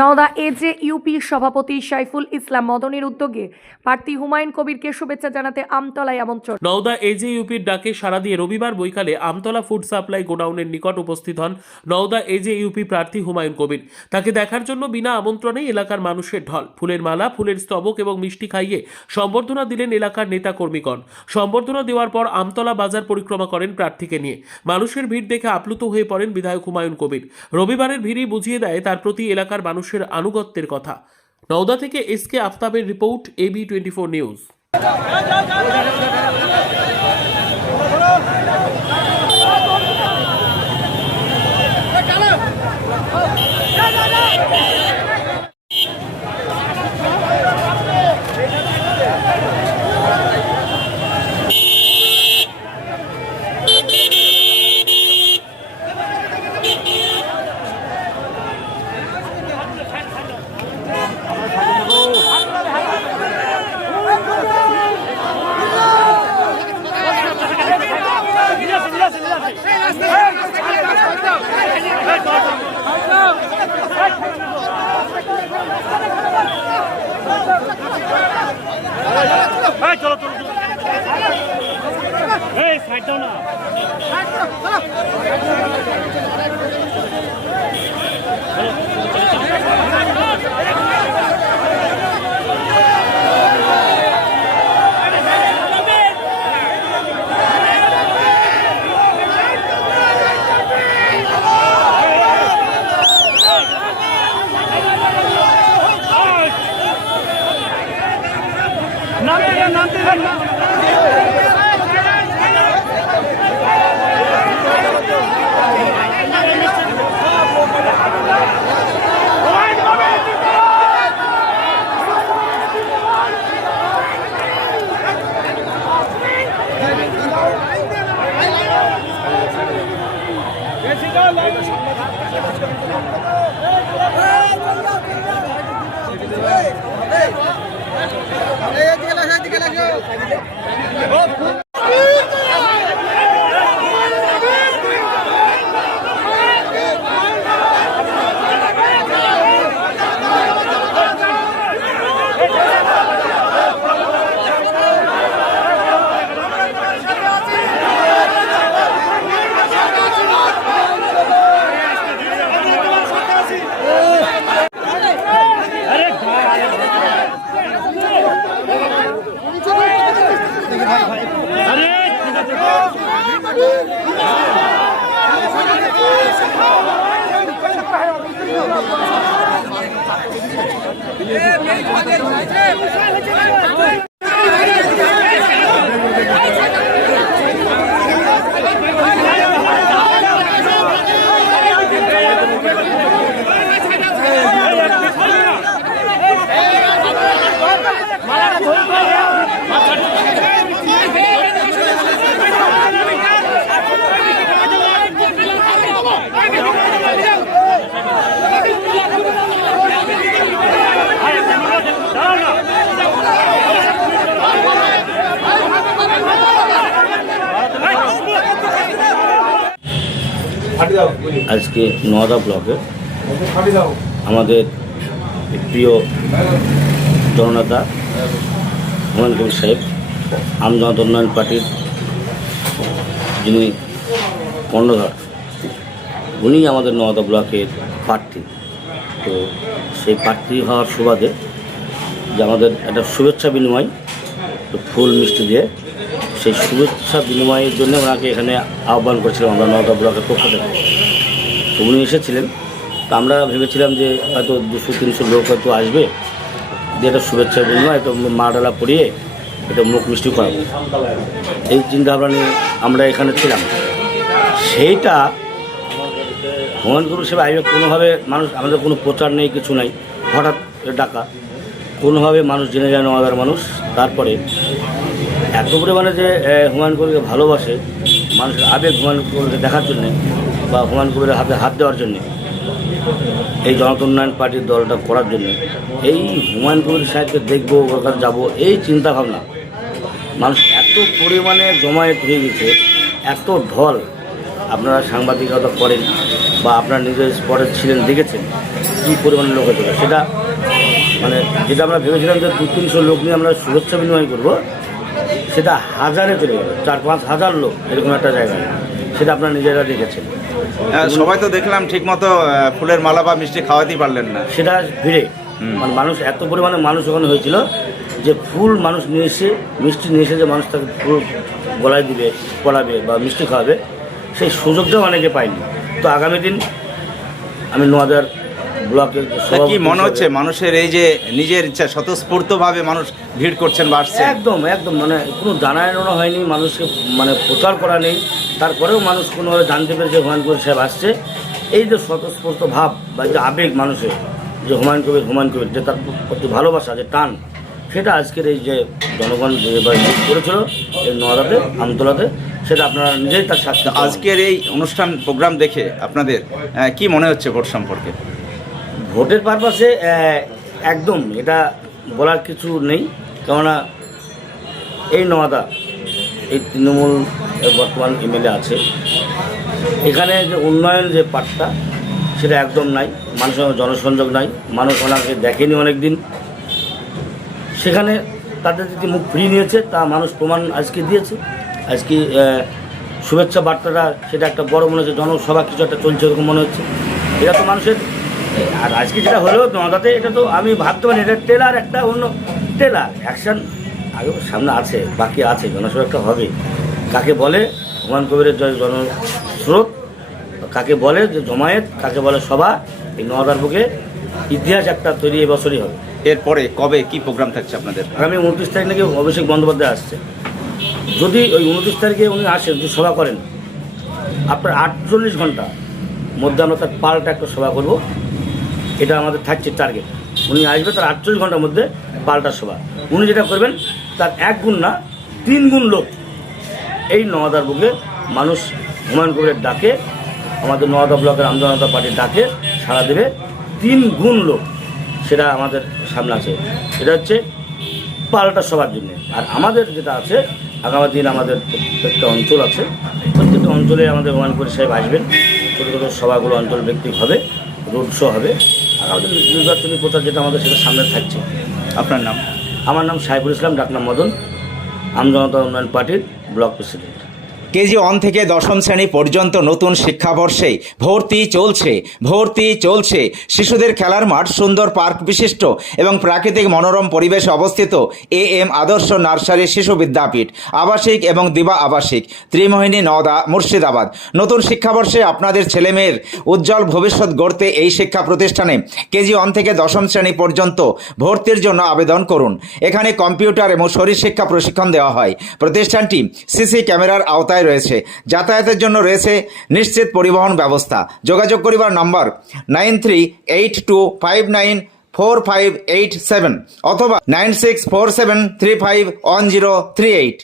নওদা এজেইউপির সভাপতি সাইফুল ইসলাম মদনের উদ্যোগে প্রার্থী হুমায়ুন কবিরকে শুভেচ্ছা জানাতে আমতলায় আমন্ত্রণ। নওদা এজেইউপির ডাকে সাড়া দিয়ে রবিবার বৈকালে আমতলা ফুড সাপ্লাই গোডাউনের নিকট উপস্থিত হন নওদা এজেইউপি প্রার্থী হুমায়ুন কবির। তাকে দেখার জন্য বিনা আমন্ত্রণে এলাকার মানুষের ঢল। ফুলের মালা, ফুলের স্তবক এবং মিষ্টি খাইয়ে সম্বর্ধনা দিলেন এলাকার নেতা কর্মীগণ। সম্বর্ধনা দেওয়ার পর আমতলা বাজার পরিক্রমা করেন প্রার্থীকে নিয়ে। মানুষের ভিড় দেখে আপ্লুত হয়ে পড়েন বিধায়ক হুমায়ুন কবির। রবিবারের ভিড়ই বুঝিয়ে দেয় তার প্রতি এলাকার মানুষের আনুগত্যের কথা। নওদা থেকে এসকে আফতাবের রিপোর্ট, AB24 নিউজ। চলো চলো এই সাইড দাও না। নামতে না আজকে নওদা ব্লকে আমাদের প্রিয় জননেতা হুমায়ুন কবির সাহেব আম জনতা উন্নয়ন পার্টির যিনি কর্ণধার, উনি আমাদের নওদা ব্লকের প্রার্থী। তো সেই প্রার্থী হওয়ার সুবাদে যে আমাদের একটা শুভেচ্ছা বিনিময়, ফুল মিষ্টি দিয়ে সেই শুভেচ্ছা বিনিময়ের জন্য ওনাকে এখানে আহ্বান করেছিলাম আমরা নওদা ব্লকের পক্ষ থেকে। তো উনি এসেছিলেন। তো আমরা ভেবেছিলাম যে হয়তো 200-300 লোক হয়তো আসবে, দিয়ে একটা শুভেচ্ছা বিনিময়, একটু মা ডালা পরিয়ে এটা মুখ মিষ্টি করাবো, এই চিন্তাভাবনা নিয়ে আমরা এখানে ছিলাম। সেইটা হুমায়ুন কবির সাহেব আইবে কোনোভাবে মানুষ, আমাদের কোনো প্রচার নেই, কিছু নাই, হঠাৎ ডাকা, কোনোভাবে মানুষ জেনে যায় নওদার মানুষ। তারপরে এত পরিমাণে যে হুমায়ুন কবিরকে ভালোবাসে, মানুষের আবেগ হুমায়ুন কবিরকে দেখার জন্যে বা হুমায়ুন কবিরের হাতে হাত দেওয়ার জন্যে, এই জনতা উন্নয়ন পার্টির দলটা করার জন্য, এই হুমায়ুন কবির সাহেবকে দেখবো, ওর কাছে যাবো, এই চিন্তাভাবনা মানুষ এত পরিমাণে জমায়েত হয়ে গেছে, এত ঢল। আপনারা সাংবাদিকতা করেন, বা আপনার নিজের স্পটে ছিলেন দেখেছেন কী পরিমাণে লোক হয়েছিল, সেটা মানে যেটা আমরা ভেবেছিলাম যে 200-300 লোক নিয়ে আমরা শুভেচ্ছা বিনিময় করবো, সেটা হাজারে চলে গেল, 4-5 হাজার লোক এরকম একটা জায়গায়, সেটা আপনারা নিজেরা দেখেছেন। সবাই তো দেখলাম ঠিকমতো ফুলের মালা বা মিষ্টি খাওয়াতেই পারলেন না। সেটা ভিড়ে মানে মানুষ এত পরিমাণে মানুষ ওখানে হয়েছিল যে ফুল মানুষ নিয়ে এসে মিষ্টি নিয়ে এসে যে মানুষ তাকে ফুল গলায় দিবে, পড়াবে বা মিষ্টি খাওয়াবে, সেই সুযোগটাও অনেকে পায়নি। তো আগামী দিন আমি নোয়াদার ব্লকের কি মনে হচ্ছে মানুষের এই যে নিজের ইচ্ছা স্বতঃস্ফূর্তভাবে মানুষ ভিড় করছেন বা আসছেন? একদম একদম মানে কোনো জানানো হয়নি, মানুষকে মানে প্রচার করা নেই, তারপরেও মানুষ কোনোভাবে জানতে পেরেছে হুমায়ুন কবির সাহেব আসছে। এই যে স্বতঃস্ফূর্ত ভাব বা যে আবেগ মানুষের, যে হুমায়ুন কবির যে তার প্রতি ভালোবাসা, যে টান, সেটা আজকের এই যে জনগণ যেভাবে করেছিল এই নোয়াদাতে, আমতলাতে, সেটা আপনারা নিজেই তার সাথে। আজকের এই অনুষ্ঠান প্রোগ্রাম দেখে আপনাদের কি মনে হচ্ছে ভোট সম্পর্কে? ভোটের পারপাসে একদম এটা বলার কিছু নেই, কেননা এই নোয়াদা, এই তৃণমূল বর্তমান এমএলএ আছে, এখানে যে উন্নয়ন যে পাঠটা সেটা একদম নাই, মানুষের সঙ্গে জনসংযোগ নাই, মানুষ ওনাকে দেখেনি অনেক দিন, সেখানে তাদের যদি মুখ ফিরিয়ে নিয়েছে তা মানুষ প্রমাণ আজকে দিয়েছে। আজকে শুভেচ্ছা বার্তাটা সেটা একটা বড় মনে হচ্ছে, জনসভা কিছু একটা চলছে এরকম মনে হচ্ছে, এটা তো মানুষের। আর আজকে যেটা হলো নোয়াদাতে, এটা তো আমি ভাবতে পারি এটা ট্রেলার, একটা অন্য ট্রেলার অ্যাকশন আগেও সামনে আছে, বাকি আছে, জনসভা একটা হবে। কাকে বলে হুমায়ুন কবিরের জনস্রোত, কাকে বলে যে জমায়েত, কাকে বলে সভা, এই নোয়াদার বুকে ইতিহাস একটা তৈরি এবছরই হবে। এরপরে কবে কি প্রোগ্রাম থাকছে আপনাদের? আগামী 29 তারিখ নাকি অভিষেক বন্দ্যোপাধ্যায় আসছে, যদি ওই 29 তারিখে উনি আসেন, যদি সভা করেন, আপনার 48 ঘন্টা মধ্যে আমরা তার পাল্টা একটা সভা করব, এটা আমাদের থাকছে টার্গেট। উনি আসবে, তার 48 ঘন্টার মধ্যে পাল্টা সভা। উনি যেটা করবেন তার 1 গুণ না 3 গুণ লোক এই নোয়াদার বুকে মানুষ হুমায়ুন কবিরের ডাকে, আমাদের নোয়াদা ব্লকের আম জনতা পার্টির ডাকে সাড়া দেবে 3 গুণ লোক, সেটা আমাদের সামনে আছে। এটা হচ্ছে পাল্টা সবার জন্য। আর আমাদের যেটা আছে আগামী দিন, আমাদের প্রত্যেকটা অঞ্চল আছে, প্রত্যেকটা অঞ্চলে আমাদের হুমায়ুন কবির সাহেব আসবেন, ছোটো ছোটো সভাগুলো অঞ্চল ভিত্তিক হবে, রোড শো হবে। আগামী দিন নির্বাচনী প্রচার যেটা আমাদের সেটা সামনে থাকছে। আপনার নাম? আমার নাম সাইফুল ইসলাম, ডাকনাম মদন, আম জনতা উন্নয়ন পার্টির ব্লক প্রেসিডেন্ট। কেজি 1 থেকে 10ম শ্রেণী পর্যন্ত নতুন শিক্ষাবর্ষে ভর্তি চলছে। শিশুদের খেলার মাঠ, সুন্দর পার্ক বিশিষ্ট এবং প্রাকৃতিক মনোরম পরিবেশে অবস্থিত AM আদর্শ নার্সারি শিশু বিদ্যাপীঠ, আবাসিক এবং দিবা আবাসিক, ত্রিমোহিনী, নওদা, মুর্শিদাবাদ। নতুন শিক্ষাবর্ষে আপনাদের ছেলেমেয়ের উজ্জ্বল ভবিষ্যৎ গড়তে এই শিক্ষা প্রতিষ্ঠানে কেজি 1 থেকে 10ম শ্রেণী পর্যন্ত ভর্তির জন্য আবেদন করুন। এখানে কম্পিউটার এবং শরীরশিক্ষা প্রশিক্ষণ দেওয়া হয়। প্রতিষ্ঠানটি সিসি ক্যামেরার আওতায় রয়েছে। যাতায়াতের জন্য রয়েছে নিশ্চিত পরিবহন ব্যবস্থা। যোগাযোগ করিবার নম্বর 9382594587 অথবা 9647351038।